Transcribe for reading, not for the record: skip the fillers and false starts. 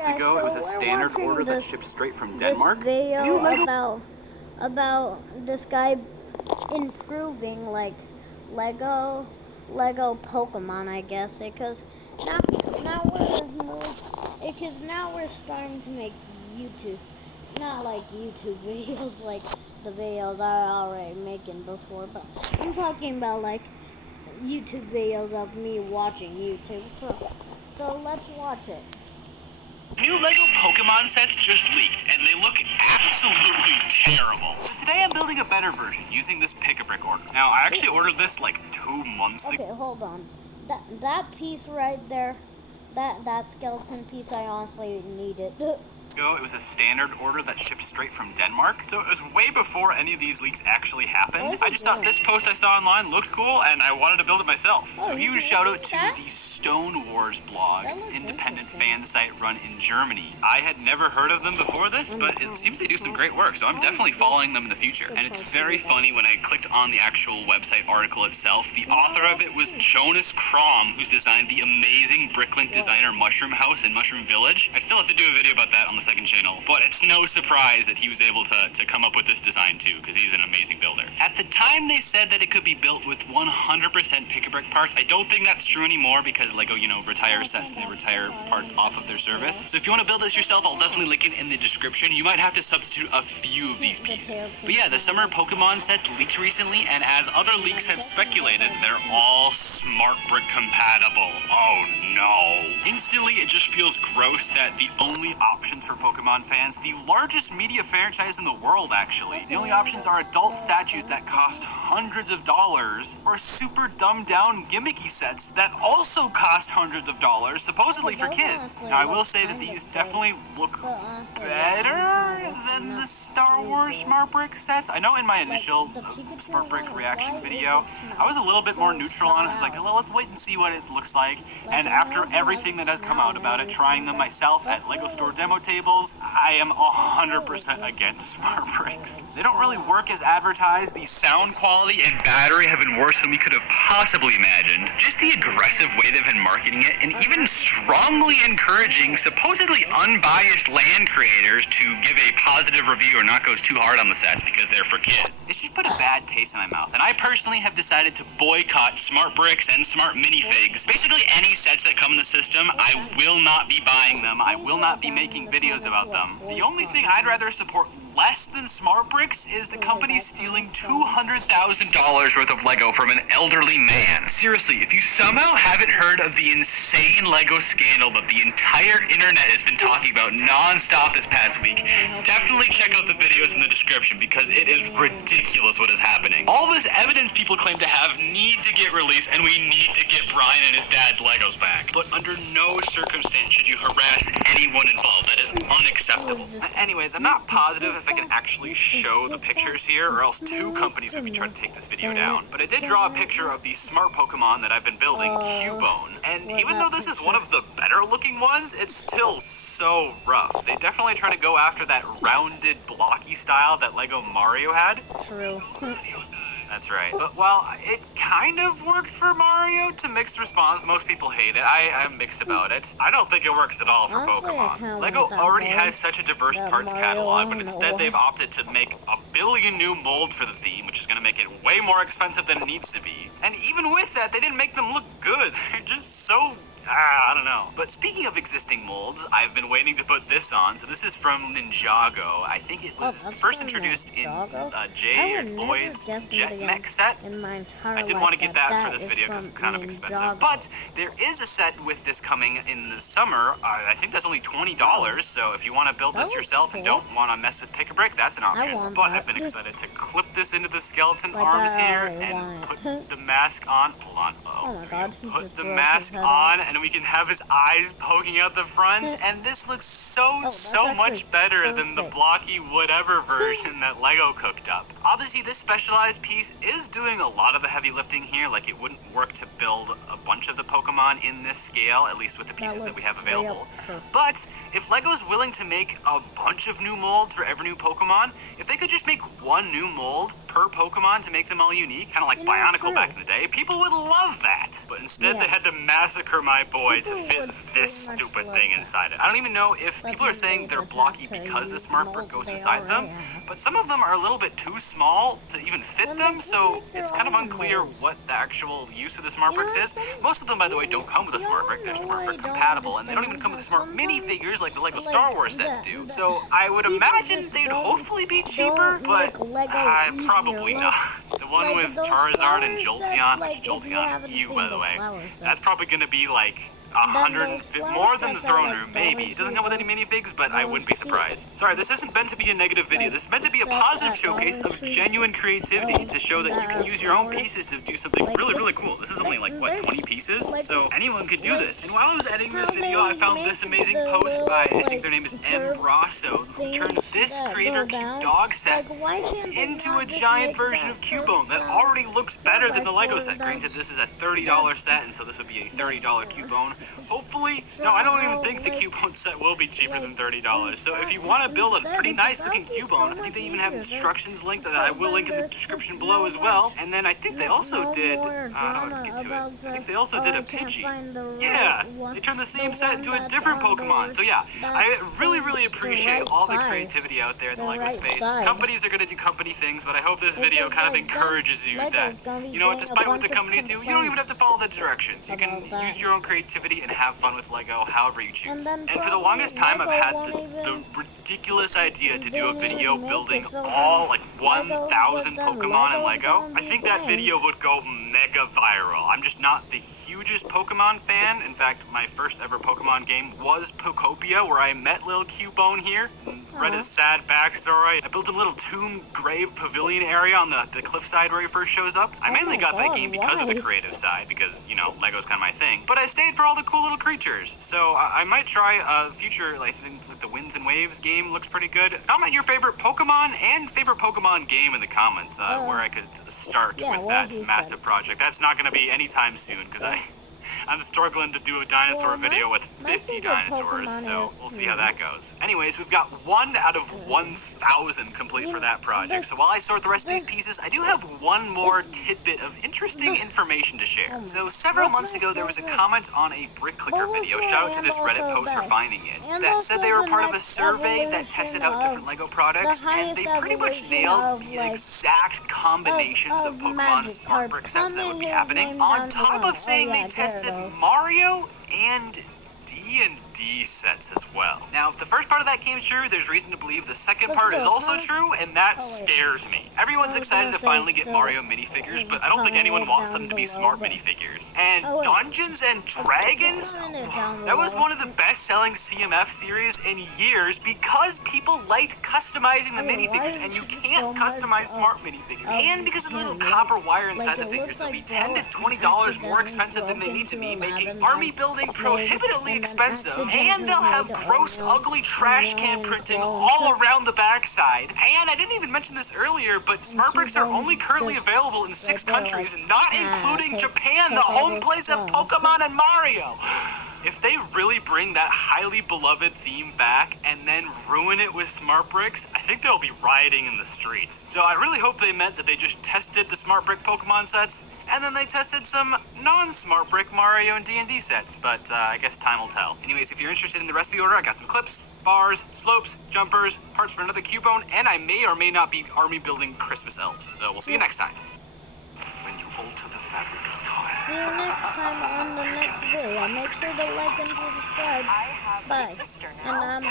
months ago, it was a standard order that shipped straight from Denmark. Video New Lego about this guy improving like Lego Pokemon, I guess, because now we're starting to make YouTube, not like YouTube videos like the videos I already making before, but I'm talking about like YouTube videos of me watching YouTube. So let's watch it. New Lego Pokemon sets just leaked, and they look absolutely terrible. So today I'm building a better version using this Pick-a-Brick order. Now, I actually ordered this like 2 months ago. Okay, hold on. That piece right there, that skeleton piece, I honestly need it. It was a standard order that shipped straight from Denmark, so it was way before any of these leaks actually happened. I just thought this post I saw online looked cool, and I wanted to build it myself. So huge shout out to the Stone Wars blog. It's an independent fan site run in Germany. I had never heard of them before this, but it seems they do some great work, so I'm definitely following them in the future. And it's very funny when I clicked on the actual website article itself. The author of it was Jonas Krom, who's designed the amazing Bricklink designer Mushroom House in Mushroom Village. I still have to do a video about that on the second channel, but it's no surprise that he was able to come up with this design too, because he's an amazing builder. At the time they said that it could be built with 100% Pick-a-Brick parts. I don't think that's true anymore because Lego, retires sets and they retire parts off of their service. So if you want to build this yourself, I'll definitely link it in the description. You might have to substitute a few of these pieces. But yeah, the summer Pokemon sets leaked recently, and as other leaks had speculated, they're all Smart Brick compatible. Oh no. Instantly, it just feels gross that the only options for Pokemon fans, the largest media franchise in the world actually, the only options are adult statues that cost hundreds of dollars, or super dumbed down gimmicky sets that also cost hundreds of dollars, supposedly for kids. Now I will say that these definitely look better than the Star Wars Smart Brick sets. I know in my initial Smart Brick reaction video, I was a little bit more neutral on it. I was like, well, let's wait and see what it looks like. And after everything that has come out about it, trying them myself at Lego store demo tables, I am 100% against Smart Bricks. They don't really work as advertised. The sound quality and battery have been worse than we could have possibly imagined. Just the aggressive way they've been marketing it, and even strongly encouraging supposedly unbiased land creators to give a positive review or not go too hard on the sets because they're for kids. It's just put a bad taste in my mouth, and I personally have decided to boycott Smart Bricks and Smart Minifigs. Basically any sets that come in the system, I will not be buying them. I will not be making videos about them. The only thing I'd rather support less than Smart Bricks is the company stealing $200,000 worth of Lego from an elderly man. Seriously, if you somehow haven't heard of the insane Lego scandal that the entire internet has been talking about non-stop this past week, definitely check out the videos in the description because it is ridiculous what is happening. All this evidence people claim to have need to get released, and we need to get Brian and his dad's Legos back. But under no circumstance should you harass anyone involved. That is unacceptable. Anyways, I'm not positive if I can actually show the pictures here, or else 2 companies would be trying to take this video down. But I did draw a picture of the smart Pokemon that I've been building, Cubone. And even though this is one of the better looking ones, it's still so rough. They definitely try to go after that rounded, blocky style that Lego Mario had. True. That's right. But while it kind of worked for Mario, to mixed response, most people hate it. I'm mixed about it. I don't think it works at all for Pokemon. Lego already has such a diverse parts catalog, but instead they've opted to make a billion new molds for the theme, which is going to make it way more expensive than it needs to be. And even with that, they didn't make them look good. They're just so... I don't know. But speaking of existing molds, I've been waiting to put this on. So this is from Ninjago. I think it was first introduced in Jay Lloyd's Jet Mech set. I didn't want to get that for this video because it's kind of expensive. But there is a set with this coming in the summer. I think that's only $20. So if you want to build this yourself and don't want to mess with Pick-a-Brick, that's an option. But I've been excited to clip this into the skeleton arms here and put the mask on. Hold on. Oh my god. Put the mask on, and we can have his eyes poking out the front, and this looks so much better than the blocky whatever version that Lego cooked up. Obviously, this specialized piece is doing a lot of the heavy lifting here. Like, it wouldn't work to build a bunch of the Pokemon in this scale, at least with the pieces that we have available. But if Lego's willing to make a bunch of new molds for every new Pokemon, if they could just make one new mold per Pokemon to make them all unique, kind of like Bionicle back in the day, people would love that. But instead, they had to massacre my my boy to fit this stupid thing inside it. I don't even know if people are saying they're blocky because the smart brick goes inside them, but some of them are a little bit too small to even fit them, so it's kind of unclear what the actual use of the smart bricks is. Most of them, by the way, don't come with a smart brick. They're smart brick compatible, and they don't even come with smart minifigures like the Lego Star Wars sets do. So I would imagine they'd hopefully be cheaper, but probably not. The one with Charizard and Jolteon, which Jolteon you, by the way, that's probably going to be like 150, more than the throne room, maybe. It doesn't come with any minifigs, but I wouldn't be surprised. Sorry, this isn't meant to be a negative video. This is meant to be a positive showcase of genuine creativity to show that you can use your own pieces to do something really, really cool. This is only like, what, 20 pieces? So anyone could do this. And while I was editing this video, I found this amazing post by, I think their name is M. Brasso, who turned this Creator Cube dog set into a giant version of Cubone that already looks better than the Lego set. Granted, this is a $30 set, and so this would be a $30 Cubone. Hopefully, no, I don't even think the Cubone set will be cheaper than $30. So if you want to build a pretty nice looking Cubone, I think they even have instructions linked that I will link in the description below as well. And then I think they also did, I don't want to get to it. I think they also did a Pidgey. Yeah, they turned the same set into a different Pokemon. So yeah, I really, really appreciate all the creativity out there in the Lego space. Companies are going to do company things, but I hope this video kind of encourages you that, you know, despite what the companies do, you don't even have to follow the directions. You can use your own creativity and have fun with Lego however you choose. And for the longest time, I've had the ridiculous idea to do a video building all like 1,000 Pokemon in Lego. I think that video would go mega viral. I'm just not the hugest Pokemon fan. In fact, my first ever Pokemon game was Pokopia, where I met Lil Cubone here, read his sad backstory. I built a little tomb grave pavilion area on the cliffside where he first shows up. I mainly got that game because of the creative side, because, you know, Lego's kind of my thing. But I stayed for all the cool little creatures. So I might try a future, like, the Winds and Waves game looks pretty good. Comment your favorite Pokemon and favorite Pokemon game in the comments, where I could start with that massive project. That's not going to be anytime soon, because I'm struggling to do a dinosaur video with 50 dinosaurs, so we'll see how that goes. Anyways, we've got 1 out of 1,000 complete for that project, so while I sort the rest of these pieces, I do have one more tidbit of interesting information to share. So several months ago, there was a comment on a brick clicker video, shout out to this Reddit post for finding it, that said they were part of a survey that tested out different Lego products, and they pretty much nailed the exact combinations of Pokemon Smart Brick sets that would be happening, on top of saying they tested Mario and D&D sets as well. Now, if the first part of that came true, there's reason to believe the second part is also true, and that scares me. Everyone's excited to finally get Mario minifigures, but I don't think anyone wants them to be smart minifigures. And Dungeons and Dragons? That was one of the best-selling CMF series in years because people liked customizing the minifigures, and you can't customize smart minifigures. And because of the little copper wire inside the figures, they'll be $10 to $20 more expensive than they need to be, making army building prohibitively expensive, and they'll have gross, ugly trash can printing all around the backside. And I didn't even mention this earlier, but smart bricks are only currently available in 6 countries, not including Japan, the home place of Pokemon and Mario. If they really bring that highly beloved theme back and then ruin it with smart bricks, I think they'll be rioting in the streets. So I really hope they meant that they just tested the smart brick Pokemon sets, and then they tested some non-smart brick Mario and D&D sets, but I guess time will tell. Anyways, if you're interested in the rest of the order, I got some clips, bars, slopes, jumpers, parts for another Cubone, and I may or may not be army building Christmas elves. So we'll see you next time. When you alter the fabric of time. See you next time on the next video. Make sure to like and subscribe. Bye. And